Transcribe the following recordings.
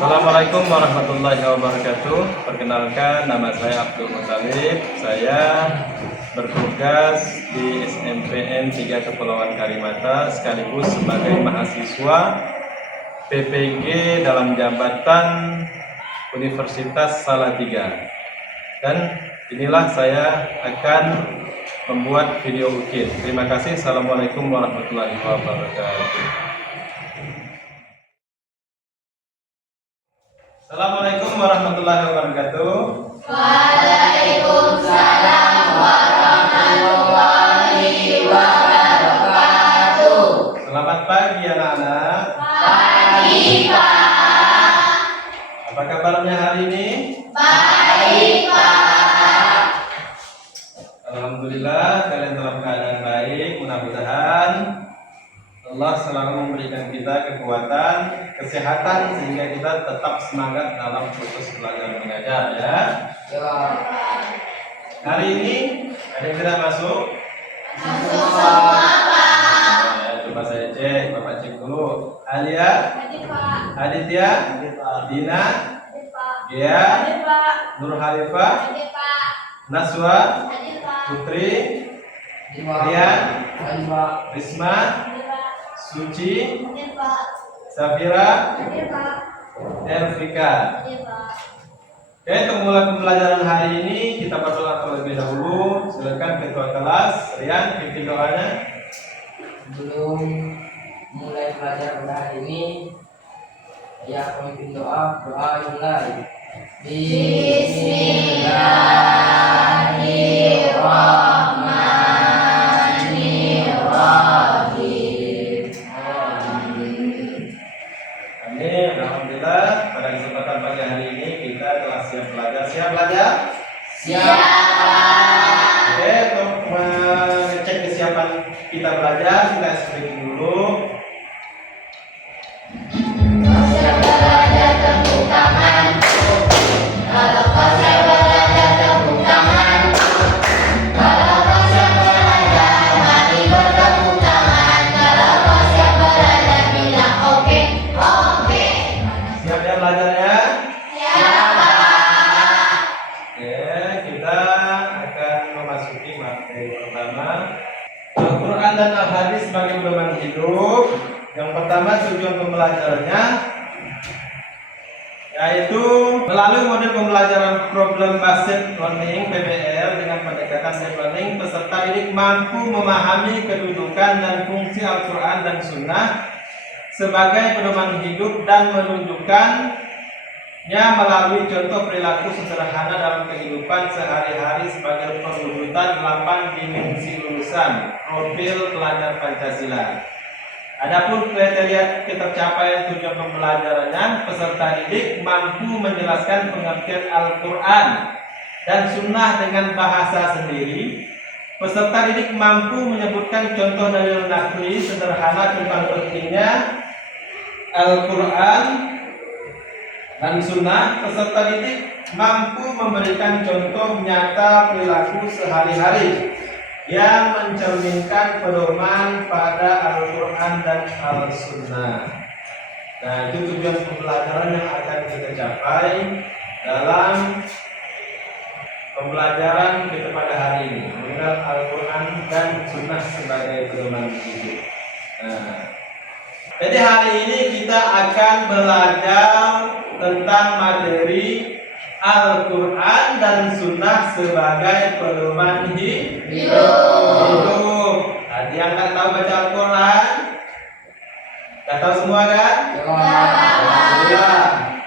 Assalamualaikum warahmatullahi wabarakatuh. Perkenalkan, nama saya Abdul Muthalib. Saya bertugas di SMPN 3 Kepulauan Karimata sekaligus sebagai mahasiswa PPG dalam jabatan Universitas Salatiga. Dan inilah saya akan membuat video ukir. Terima kasih. Assalamualaikum warahmatullahi wabarakatuh. Assalamualaikum warahmatullahi wabarakatuh. Waalaikumsalam warahmatullahi wabarakatuh. Selamat pagi anak-anak. Pagi Pak. Apa kabarnya hari ini? Baik Pak. Alhamdulillah kalian dalam keadaan baik. Mudah-mudahan Allah selalu memberikan kita kekuatan, kesehatan sehingga kita tetap semangat dalam proses belajar mengajar ya. Hari ini ada yang tidak masuk? Masuk semua Pak. Ya, coba saya cek, Bapak cek dulu. Alia, Hadir Pak. Aditya, Dina, Hadir Pak. Gia, Hadir Pak. Nur Halifah, Hadir Pak. Naswa, Hadir Pak. Putri, Rian, Hadir Pak. Risma, Hadir Pak. Suci, Hadir Pak. Safira, Hadir Pak. Elvika. Hadir Pak. Oke, untuk mulai pembelajaran hari ini kita berdoa terlebih dahulu. Silakan ketua kelas, Rian, pimpin doanya. Sebelum mulai belajar pada hari ini, ya pemimpin doa dimulai. Bismillahirrahmanirrahim. Amin. Alhamdulillah pada kesempatan pagi hari ini kita telah siap belajar. Siap belajar? Siap. Oke, untuk mengecek kesiapan kita belajar, kita explain dulu. Konsep belajar tepuk tangan. Kalau konsep belajar tepuk tangan. Kalau konsep belajar mari bertepuk tangan. Kalau konsep belajar bilang oke, oke. Siap ya belajarnya? Siapa? Oke, kita akan memasuki materi pertama. Al-Quran dan Al-Hadis sebagai pedoman hidup. Yang pertama tujuan pembelajarannya yaitu melalui model pembelajaran problem based learning (PBL) dengan pendekatan deep learning, peserta didik mampu memahami kedudukan dan fungsi Al-Quran dan Sunnah sebagai pedoman hidup dan menunjukkannya melalui contoh perilaku sederhana dalam kehidupan sehari-hari sebagai perwujudan 8 dimensi lulusan profil pelajar Pancasila. Adapun kriteria ketercapaian tujuan pembelajarannya, peserta didik mampu menjelaskan pengertian Al-Quran dan Sunnah dengan bahasa sendiri. Peserta didik mampu menyebutkan contoh dalil naqli sederhana tentang pentingnya Al-Quran dan Sunnah. Peserta didik mampu memberikan contoh nyata perilaku sehari-hari yang mencerminkan pedoman pada Al-Quran dan Al-Sunnah. Nah, itu tujuan pembelajaran yang akan kita capai dalam pembelajaran kita pada hari ini, mengenal Al-Quran dan Sunnah sebagai pedoman hidup. Nah, jadi hari ini kita akan belajar tentang materi Al-Quran dan Sunnah sebagai pedoman hidup. Tadi yang nggak tahu baca Al-Quran, nggak tahu semua kan? Alhamdulillah.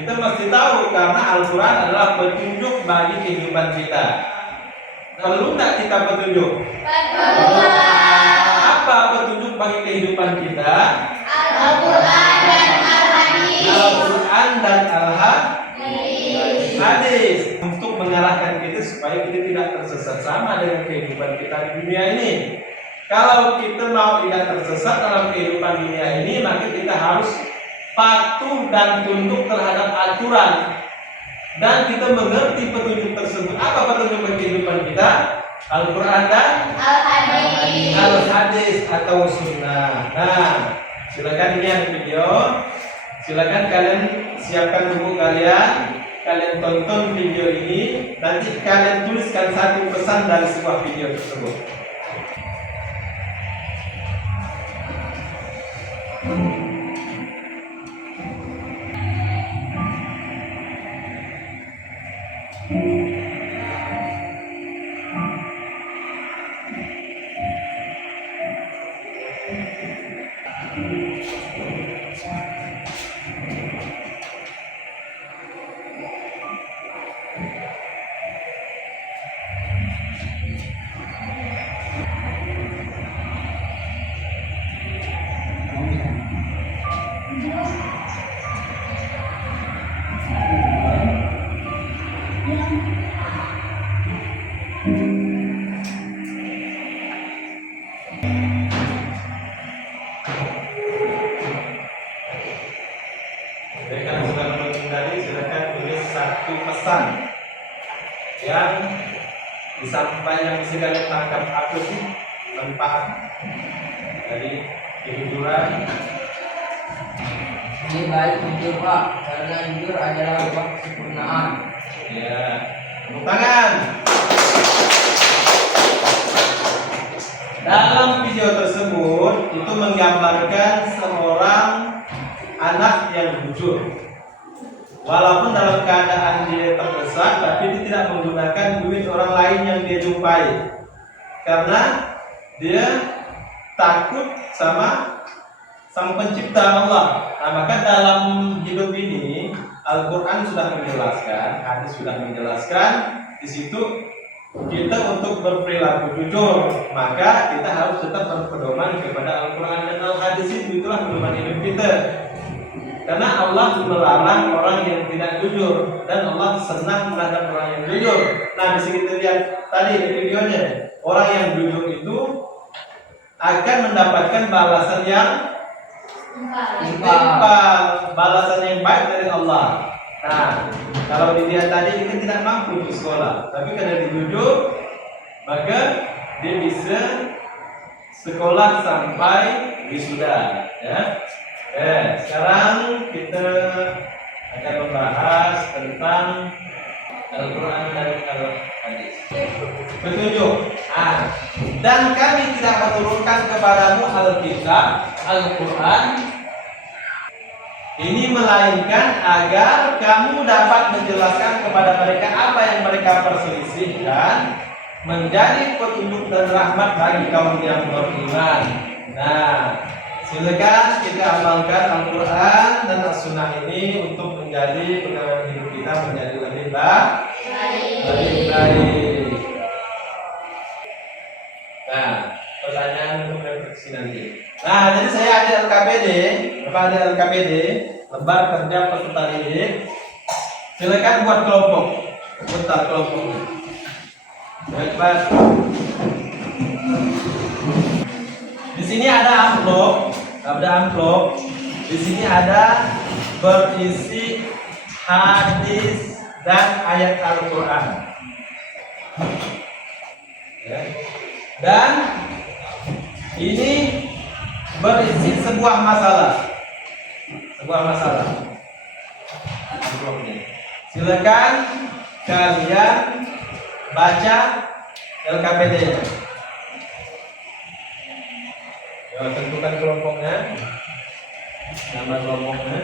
Kita mesti tahu karena Al-Quran adalah petunjuk bagi kehidupan kita. Perlu nggak kita petunjuk? Apa petunjuk bagi kehidupan kita? Al-Quran dan Al-Hadis. Al-Quran dan Al-Hadis untuk mengarahkan kita supaya kita tidak tersesat sama dengan kehidupan kita di dunia ini. Kalau kita mau tidak tersesat dalam kehidupan dunia ini, maka kita harus patuh dan tunduk terhadap aturan dan kita mengerti petunjuk tersebut. Apa petunjuk kehidupan kita? Al-Quran dan Al-Hadis atau Sunnah. Nah, silakan lihat video. Silakan kalian siapkan buku kalian, kalian tonton video ini, nanti kalian tuliskan satu pesan dari sebuah video tersebut. Mereka sudah menonton tadi, silakan tulis satu pesan yang disampaikan, yang bisa kalian tangkap apa sih manfaat dari kejujuran. Ini baik jujur Pak, karena jujur adalah buah kesempurnaan. Ya, tepuk tangan. Dalam video tersebut itu menggambarkan seorang anak yang jujur. Walaupun dalam keadaan dia terdesak, tapi dia tidak menggunakan duit orang lain yang dia jumpai, karena dia takut sama Sang Pencipta Allah. Nah, maka dalam hidup ini Al-Quran sudah menjelaskan, hadis sudah menjelaskan, di situ kita untuk berperilaku jujur, maka kita harus tetap berpedoman kepada Al-Quran dan Al-Hadis. Itulah pedoman hidup kita. Karena Allah melarang orang yang tidak jujur, dan Allah senang terhadap orang yang jujur. Nah, bisa kita lihat tadi di videonya, orang yang jujur itu akan mendapatkan balasan yang timpal, balasan yang baik dari Allah. Nah, kalau dilihat tadi dia tidak mampu untuk sekolah, tapi karena dia jujur, maka dia bisa sekolah sampai wisuda. Ya. Sekarang kita akan membahas tentang Al-Quran dan Al-Hadis. Petunjuk. Dan kami tidak menurunkan kepadamu Alkitab, Al-Quran ini melainkan agar kamu dapat menjelaskan kepada mereka apa yang mereka perselisihkan, menjadi petunjuk dan rahmat bagi kaum yang beriman. Nah, silakan kita amalkan Al-Quran dan As-Sunnah ini untuk menjadi pegangan hidup kita menjadi lebih baik. Nah, pertanyaan untuk refleksi nanti. Nah, jadi saya ada LKPD, Bapak ada LKPD, lembar kerja peserta didik. Silakan buat kelompok, bentar kelompoknya. Baik. Di sini ada amplop, Di sini ada berisi hadis dan ayat Al-Quran. Ya. Dan ini berisi sebuah masalah. Silakan kalian baca LKPD. Ya, tentukan kelompoknya, nama kelompoknya.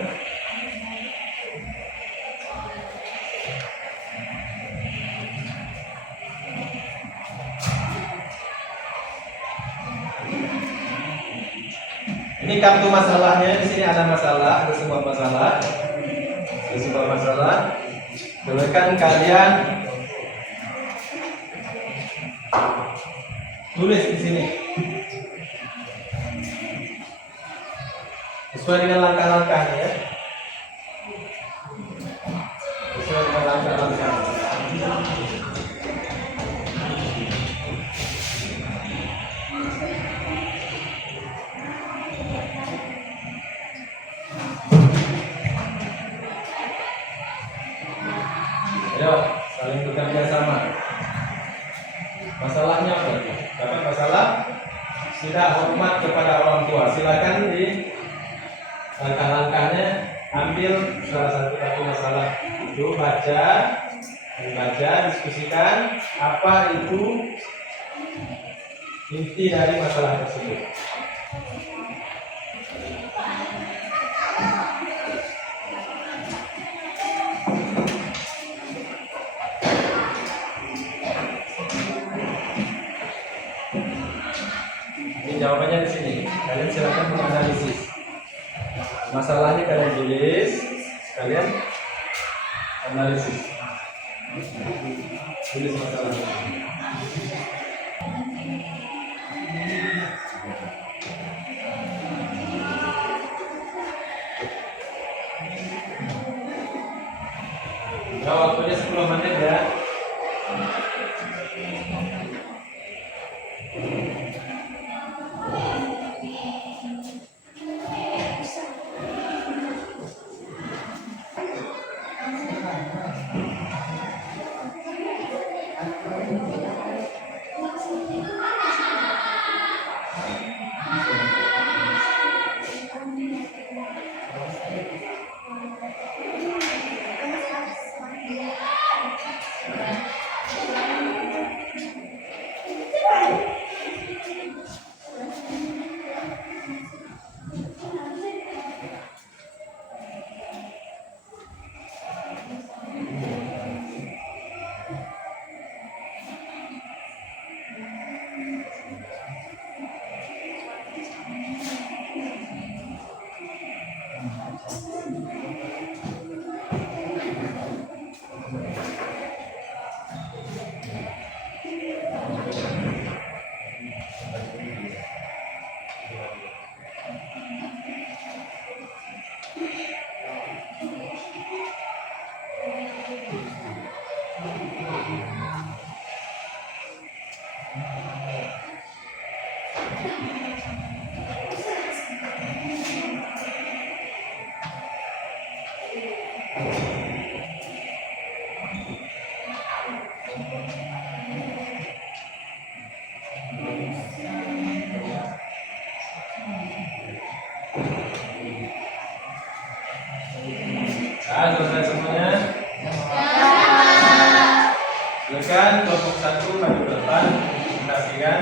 Ini kartu masalahnya. Di sini ada masalah, ada sebuah masalah. Silakan kalian tulis di sini sesuai dengan langkah-langkahnya ya. Sesuai dengan langkah-langkahnya. Ayo, saling bekerja sama. Masalahnya apa? Dapat masalah tidak hormat kepada orang tua. Silakan di langkah-langkahnya ambil salah satu masalah itu, baca, diskusikan apa itu inti dari masalah tersebut. Ini jawabannya di sini. Kalian silakan menganalisis. Masalahnya kalian tulis, kalian analisis. Tulis masalahnya. Nah, waktunya 10 menit ya. Selesai semuanya. Silakan kelompok 1 maju ke depan, presentasikan.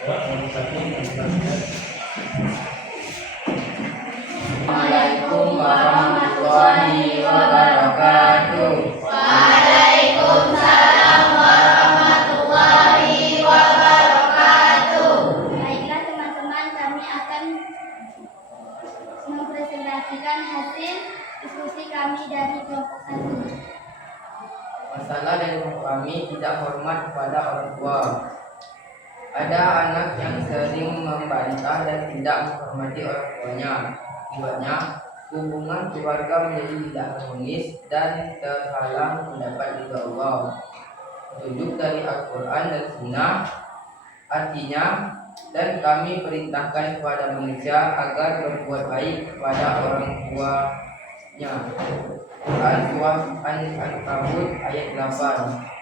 Kelompok 1 presentasikan. Assalamualaikum warahmatullahi wabarakatuh. Waalaikumsalam warahmatullahi wabarakatuh. Baiklah teman-teman, kami akan mempresentasikan hasil diskusi kami dari kelompok 1. Masalah dari kelompok kami tidak hormat kepada orang tua. Ada anak yang sering membantah dan tidak menghormati orang tuanya. Akibatnya, hubungan keluarga menjadi tidak harmonis dan terhalang mendapat ridha Allah. Petunjuk dari Al-Quran dan Sunnah artinya, dan kami perintahkan kepada manusia agar berbuat baik kepada orang tuanya. Quran Surah An-Ankabut ayat 8.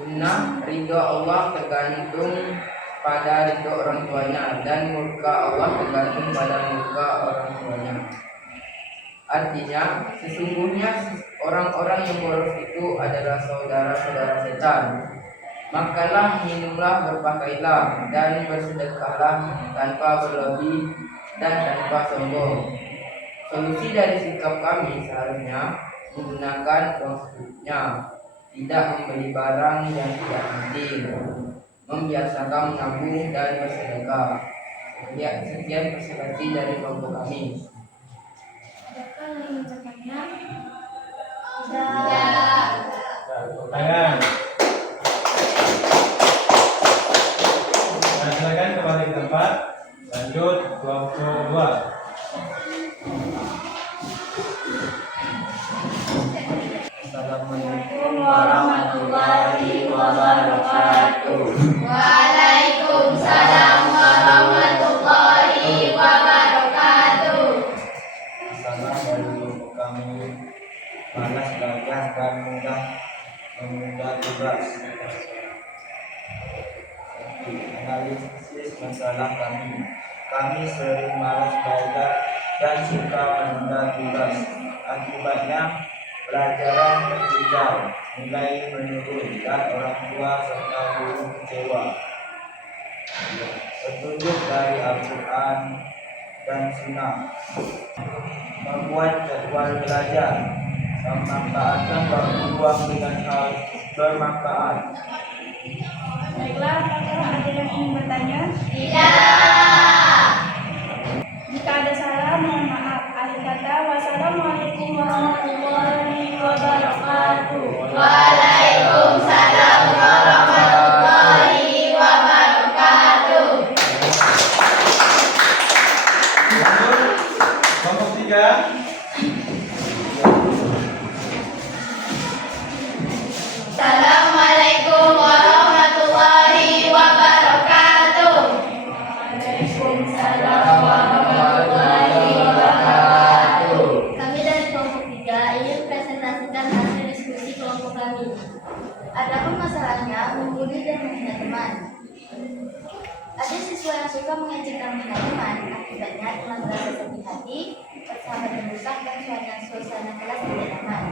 Sunnah, ridho Allah tergantung pada ridho orang tuanya, dan murka Allah tergantung pada murka orang tuanya. Artinya, sesungguhnya orang-orang yang boros itu adalah saudara-saudara setan. Makanlah, minumlah, berpakailah, dan bersedekahlah tanpa berlebih dan tanpa sombong. Solusi dari sikap kami seharusnya menggunakan uang secukupnya, tidak membeli barang yang tidak penting, membiasakan menabung dan bersedekah. Sekian presentasi dari kelompok kami. Adakah yang ingin bertanya? Tangan. Nah, silakan kembali ke tempat. Lanjut kelompok 2. Assalamualaikum warahmatullahi wabarakatuh. Waalaikumsalam warahmatullahi wabarakatuh. tugas. Analisis masalah kami. Kami sering malas belajar dan suka menunda tugas. Akibatnya pelajaran tertinggal, nilai menurun, dan orang tua serta guru kecewa. Petunjuk dari Al-Quran dan Sunnah. Membuat jadwal belajar. Memanfaatkan waktu luang dengan hal bermanfaat. Baiklah, apakah ada yang ingin bertanya? Tidak. Jika ada salah, mohon maaf. Akhir kata, wassalamualaikum warahmatullahi wabarakatuh. Waalaikumsalam warahmatullahi wabarakatuh. Kelompok 3. Assalamualaikum warahmatullahi wabarakatuh. Waalaikumsalam warahmatullahi wabarakatuh. Kami dari kelompok 3 ingin presentasikan hasil diskusi kelompok kami. Adapun masalahnya membuli dan menghina teman. Ada siswa yang suka mengejekkan menghina teman, akibatnya teman merasa sedih hati, persahabatan rusak dan suasana kelas tidak nyaman.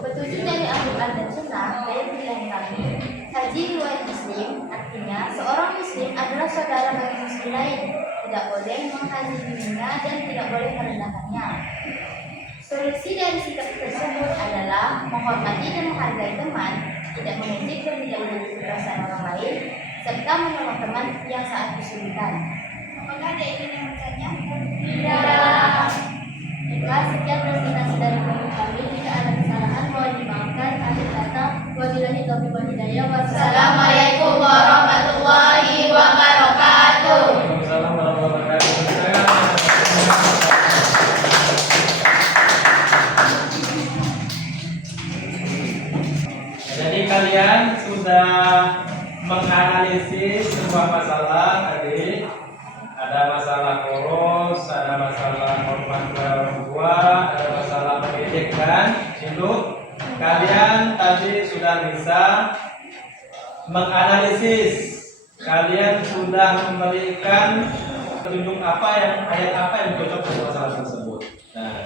Petunjuk dari Al-Quran dan Sunnah dari pilihan kami, haji riwayat Muslim, artinya seorang Muslim adalah saudara bagi Muslim lain, tidak boleh menghaji dirinya dan tidak boleh merendahkannya. Solusi dari sikap tersebut adalah menghormati dan menghargai teman, tidak mengejek dan tidak menyakiti perasaan orang lain, serta menolong teman yang saat kesulitan. Apakah ada yang bertanya? Tidak. Baiklah, sekian presentasi dari kelompok kami. Jika ada kesalahan mohon dimaafkan. Akhir kata, wabillahi taufiq wal hidayah. Wassalamualaikum warahmatullahi wabarakatuh. Waalaikumsalam warahmatullahi wabarakatuh. Jadi kalian sudah menganalisis sebuah masalah tadi. Ada masalah poros, ada masalah hormat kepada orang tua, ada masalah mengejekkan. Itu kalian tadi sudah bisa menganalisis. Kalian sudah memberikan petunjuk ayat apa yang cocok untuk masalah tersebut. Nah,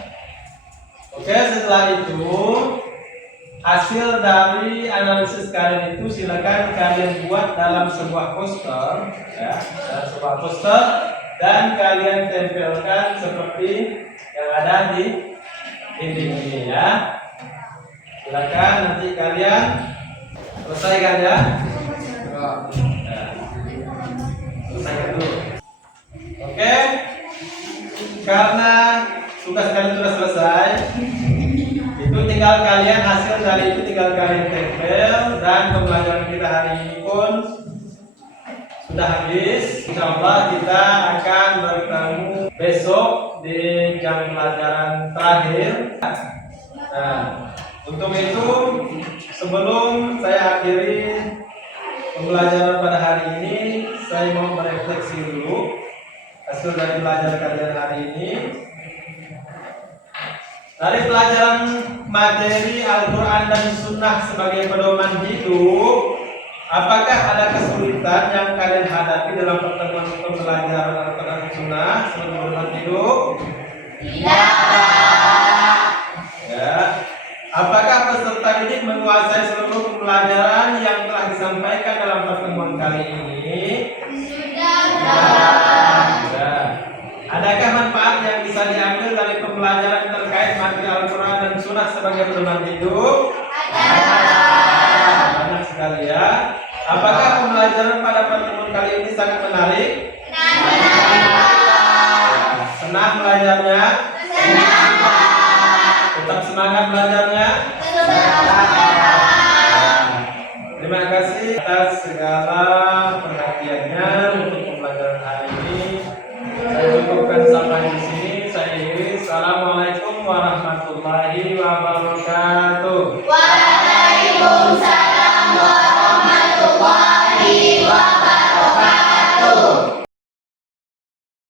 oke, setelah itu hasil dari analisis kalian itu silakan kalian buat dalam sebuah poster, ya, dalam sebuah poster, dan kalian tempelkan seperti yang ada di dinding ini, ya. Silakan nanti kalian selesaikan, ya. Nah, selesaikan dulu. Oke, karena tugas kalian sudah selesai. Itu tinggal kalian hasil dari itu tinggal kalian tempel, dan pembelajaran kita hari ini pun sudah habis. Insyaallah kita akan bertemu besok di jam pelajaran terakhir. Nah, untuk itu sebelum saya akhiri pembelajaran pada hari ini, saya mau merefleksi dulu hasil dari pelajaran kalian hari ini. Dari pelajaran materi Al-Quran dan Sunnah sebagai pedoman hidup, apakah ada kesulitan yang kalian hadapi dalam pertemuan pembelajaran Al-Quran dan Sunnah sebagai pedoman hidup? Tidak. Ya. Apakah peserta didik menguasai seluruh pembelajaran yang telah disampaikan dalam pertemuan kali ini? Sudah. Adakah manfaat yang bisa diambil dari pembelajaran terkait materi Al-Quran dan Sunnah sebagai pedoman hidup?